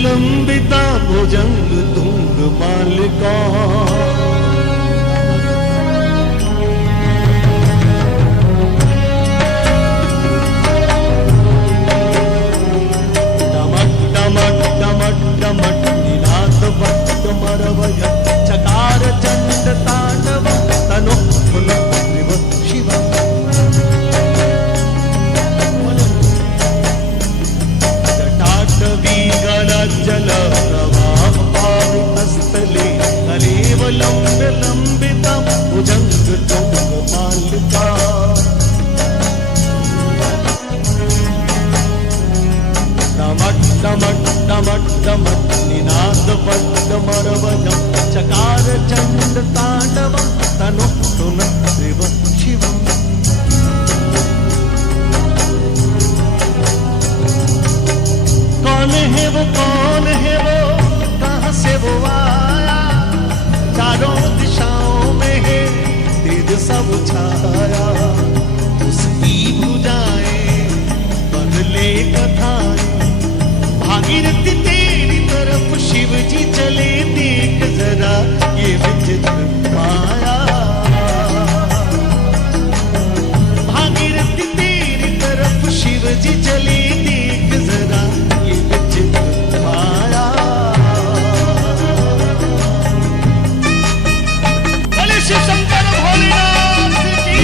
लंबिता भुजंग तुंग मालिका निनाद वट्ट मरवय चकार चंड तांडव तनु शिव जटाटवी गणजल प्रवाह पावितस्थले कलेव लंबितं भुजंग तुंग मालिका निनाद वट्ट मरवयं चकार चंड तांडवं तनु त्रिव शिवम्। कौन है वो कहाँ से वो आया चारों दिशाओं में है तेज सब छाया उसकी भुजाएं बदले कथाएं भागीरथी तेरी तरफ शिव जी चले देख जरा ये विचित्र माया भागीरथी तेरी तरफ शिव जी चले देख जरा ये विचित्र माया। बोले शिव शंकर भोलेनाथ की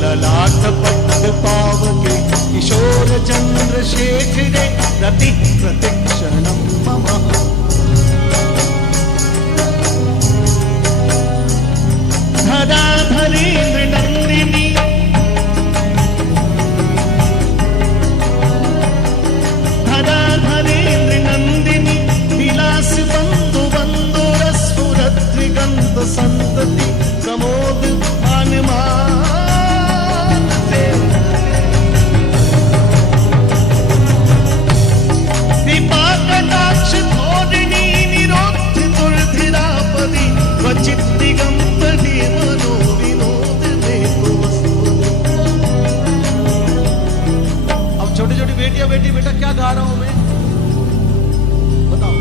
ललाट पट्ट पावके किशोर चंद्रशेखरे रति प्रतिक्षणं मम धराधरेन्द्र नंदिनी धराधरेन्द्र नंदिनी विलास बंधु बंधुर स्फुरत् त्रिगंध संतति प्रमोद आनमान कटाक्ष धोरिणी निरोध दुर्धिरापदी क्वचित दिगंबरी मनो विनोद देखो। अब छोटी छोटी बेटियां बेटा क्या गा रहा हूं मैं बताओ।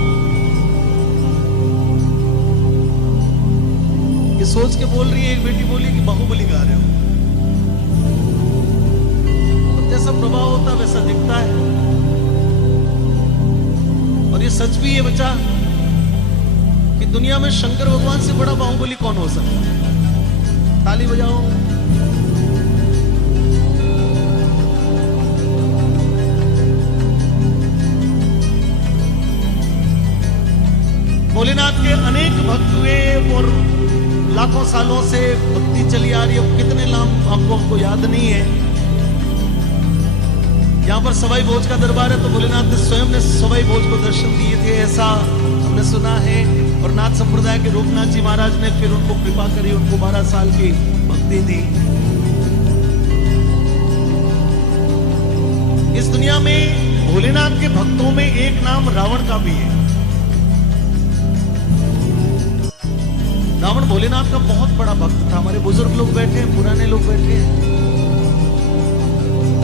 ये सोच के बोल रही है एक बेटी बोली कि बाहुबली गा रहे हो। जैसा प्रभाव होता है वैसा दिखता है और ये सच भी है बच्चा कि दुनिया में शंकर भगवान से बड़ा बाहुबली कौन हो सकता है। ताली बजाओ। भोलेनाथ के अनेक भक्त हुए और लाखों सालों से भक्ति चली आ रही है। कितने नाम हमको याद नहीं है। यहाँ पर सवाई भोज का दरबार है तो भोलेनाथ ने स्वयं ने सवाई भोज को दर्शन दिए थे ऐसा हमने सुना है। और नाथ संप्रदाय के रूपनाथ जी महाराज ने फिर उनको कृपा करी, उनको 12 साल की भक्ति दी। इस दुनिया में भोलेनाथ के भक्तों में एक नाम रावण का भी है। रावण भोलेनाथ का बहुत बड़ा भक्त था। हमारे बुजुर्ग लोग बैठे हैं, पुराने लोग बैठे हैं।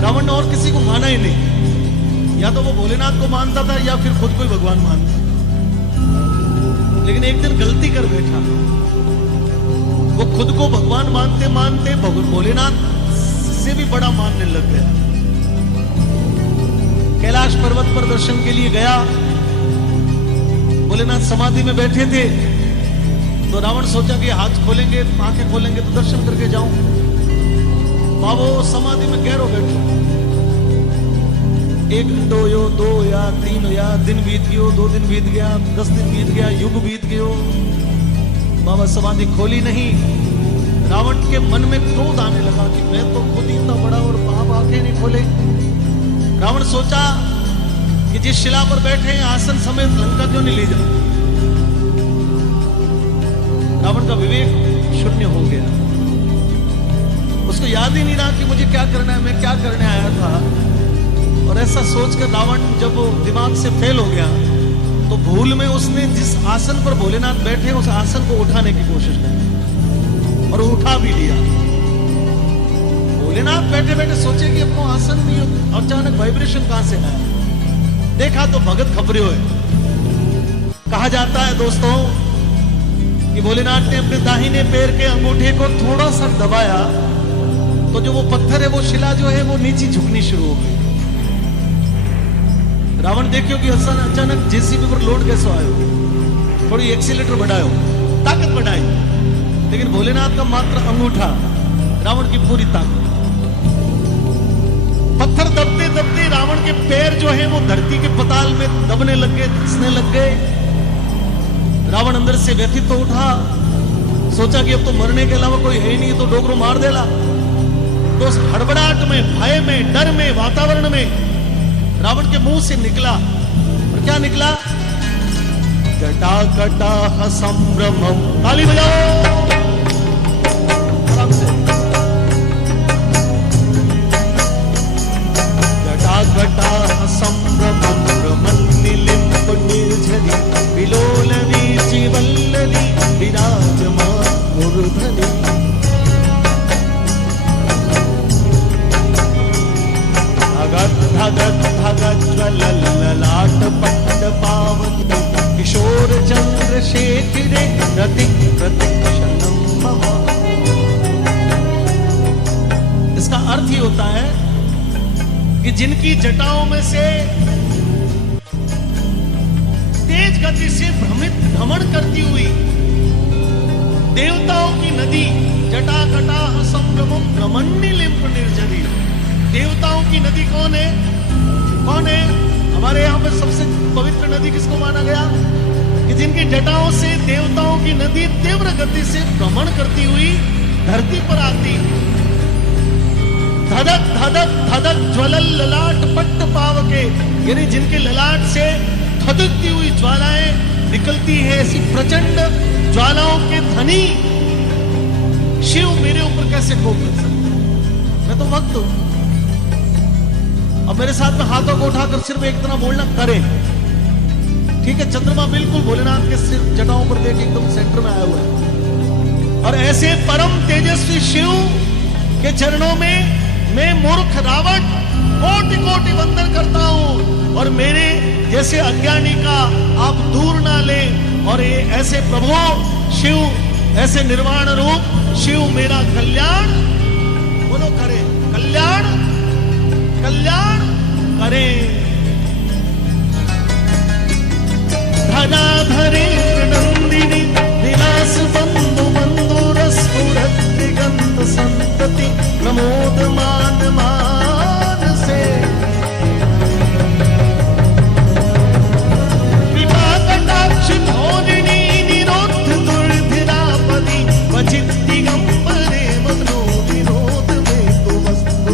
रावण ने और किसी को माना ही नहीं। या तो वो भोलेनाथ को मानता था या फिर खुद को ही भगवान मानता। लेकिन एक दिन गलती कर बैठा। वो खुद को भगवान मानते मानते भोलेनाथ से भी बड़ा मानने लग गया। कैलाश पर्वत पर दर्शन के लिए गया। भोलेनाथ समाधि में बैठे थे तो रावण सोचा कि हाथ खोलेंगे, आंखें खोलेंगे तो दर्शन करके जाऊं। बाबो समाधि में गहरो बैठो। एक घंटो यो, 2 या 3 या दिन बीत गयो, 2 दिन बीत गया, 10 दिन बीत गया, युग बीत गयो, बाबा समाधि खोली नहीं। रावण के मन में क्रोध आने लगा कि मैं तो खुद ही इतना बड़ा और बाप आंखें नहीं खोले। रावण सोचा कि जिस शिला पर बैठे हैं आसन समेत लंका क्यों नहीं ले जाओ। रावण का विवेक शून्य हो गया, उसको याद ही नहीं रहा कि मुझे क्या करना है, मैं क्या करने आया था। और ऐसा सोचकर रावण जब दिमाग से फेल हो गया तो भूल में उसने जिस आसन पर भोलेनाथ बैठे उस आसन को उठाने की कोशिश की और उठा भी लिया। भोलेनाथ बैठे बैठे सोचे कि अपना आसन भी, अचानक वाइब्रेशन कहां से आया, देखा तो भगत खबरियो है। कहा जाता है दोस्तों कि भोलेनाथ ने अपने दाहिने पैर के अंगूठे को थोड़ा सा दबाया तो जो वो पत्थर है, वो शिला जो है वो नीचे झुकनी शुरू हो गई। रावण देखियो कि अचानक जेसीबी पर लोड कैसे आयो, थोड़ी एक्सीलेटर बढ़ायो, ताकत बढ़ाई, लेकिन भोलेनाथ का मात्र अंगूठा, रावण की पूरी ताकत। पत्थर दबते दबते रावण के पैर जो है वो धरती के पताल में दबने लग गए, धंसने लग गए। रावण अंदर से व्यथित तो उठा, सोचा कि अब तो मरने के अलावा कोई है ही नहीं, तो डोगरो मार देला। तो उस हड़बड़ाहट में, भय में, डर में, वातावरण में रावण के मुंह से निकला, और क्या निकला? जटाकटाह संभ्रमम। ताली बजाओ आराम से। जटाकटाह संभ्रमम ब्रह्मनिलिम्ब निर्झरी विलोलनी जीवल्लरी विराजमान मूर्धनि। धगत धगत ज्वलल्ललाट पट्ट पावकी किशोर चंद्रशेखरे रति प्रतिक्षणम मम। इसका अर्थ ही होता है कि जिनकी जटाओं में से तेज गति से भ्रमण करती हुई देवताओं की नदी, जटाकटाह संभ्रमम ब्रह्मनिलिम्ब निर्झरी। देवताओं की नदी कौन है? कौन है? हमारे यहां पर सबसे पवित्र नदी किसको माना गया? कि जिनकी जटाओं से देवताओं की नदी तीव्र गति से भ्रमण करती हुई धरती पर आती। धधक धधक धधक ज्वलल ललाट पट्ट पावके, यानी जिनके ललाट से धधकती हुई ज्वालाएं निकलती है, ऐसी प्रचंड ज्वालाओं के धनी शिव मेरे ऊपर कैसे कोप कर सकते? मैं तो भक्त हूं। अब मेरे साथ में हाथों को उठाकर सिर्फ एक तरह बोलना करें, ठीक है? चंद्रमा बिल्कुल भोलेनाथ के सिर जटाओं पर देख एकदम सेंटर में आया हुआ है। और ऐसे परम तेजस्वी शिव के चरणों में मैं मूर्ख रावण कोटि कोटि वंदन करता हूं, और मेरे जैसे अज्ञानी का आप दूर ना ले। और ये ऐसे प्रभु शिव, ऐसे निर्वाण रूप शिव मेरा कल्याण बोलो करे, कल्याण कल्याण करे। धनाधरे नंदिनी विलास बंधु बंधुर स्फुरत दिगंत संतति प्रमोद मान मान से। कृपा कटाक्ष धोरिणी निरोध दुर्धिरापति वचित दिगंबरे मनो विनोद में तुमस्तु।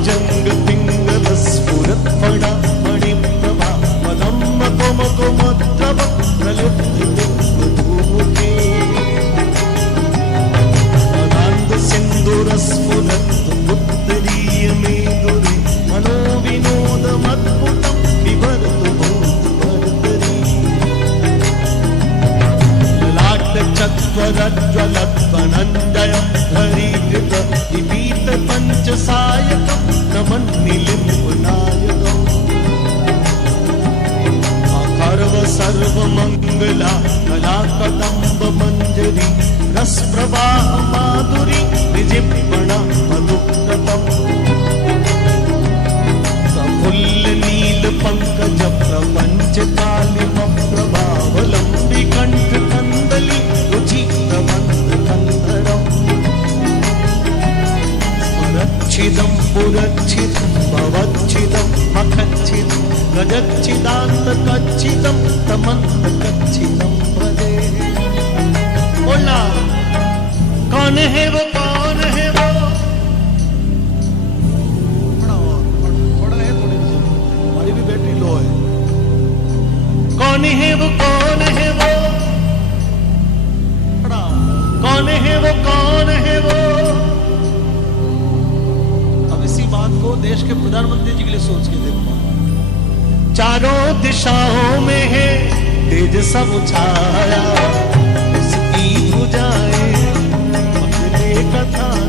जंग पिंगल स्फुरत फणा मणि प्रभा मदम मतो मतो मद्रव प्रलुब्ध धूमुखे। अनंत सिंदूर स्फुरत उत्तरीय मेदुरे मनो विनोद मद्भुतम विवर्तु भूत वर्तरी। ललाट चत्वरज्वलत् वनंजयं धरीकृत विपीत पंचसायकम् नमन्निलिम्बनायकम्। अखर्व सर्वमंगला कलाकदम्ब मंजरी रसप्रवाह माधुरी विजिह्वण मधुक्रतम्। प्रफुल्ल नील पंकज प्रपंच कालिम प्रभावलंबी कंठ कंदली रुचि प्रबंध कंधरम्। अच्छिदं पुरच्छिदं भवच्छिदं मखच्छिदं गजच्छिदान्तकच्छिदं तमन्तकच्छिदं भजे। बोलना, कौन है वो, कौन है वो? थोड़ा है, थोड़ी हमारी भी बैटरी लो है। कौन है वो, कौन है वो? कौन है वो, कौन है वो? अब इसी बात को देश के प्रधानमंत्री जी के लिए सोच के देखो। चारों दिशाओं में है तेज सब छाया, उसकी भुजाएं पगले कथाएं।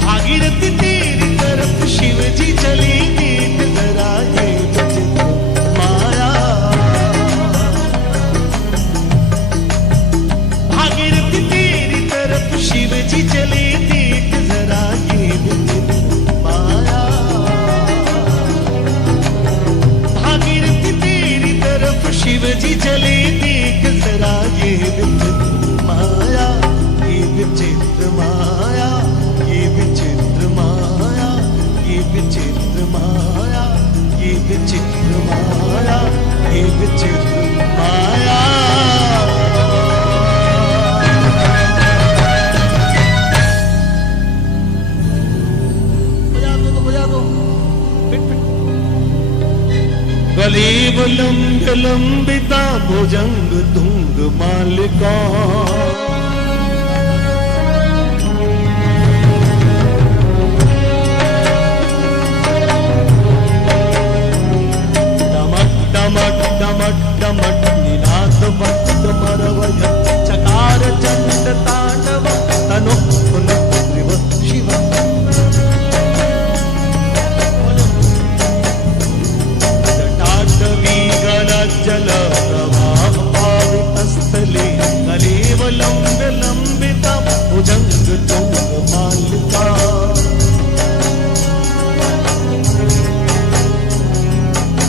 भागीरथी तेरी तरफ शिव जी चली, देख जरा ये विचित्र माया। भागीरथी तेरी तरफ शिव जी चले, देख जरा ये विचित्र माया। भागीरथी तेरी तरफ शिव जी चले, देख जरा ये विचित्र माया, ये विचित्र माया, ये विचित्र माया, ये विचित्र माया, ये विचित्र माया, ये विचित्र माया। कलेवलंब लंबिता भुजंग तुंग मालिका, डमट डमट डमट डमट निनाद भक्त मरवय, चकार चंड तांडव तनु पुनः शिव। जल प्रवाह पावितस्थले, कलेवलंब लंबिता भुजंग तुंग मालिका।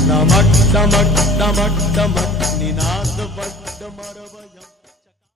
डमट डमट डमट डमट निनाद बड्ड मरवयम्।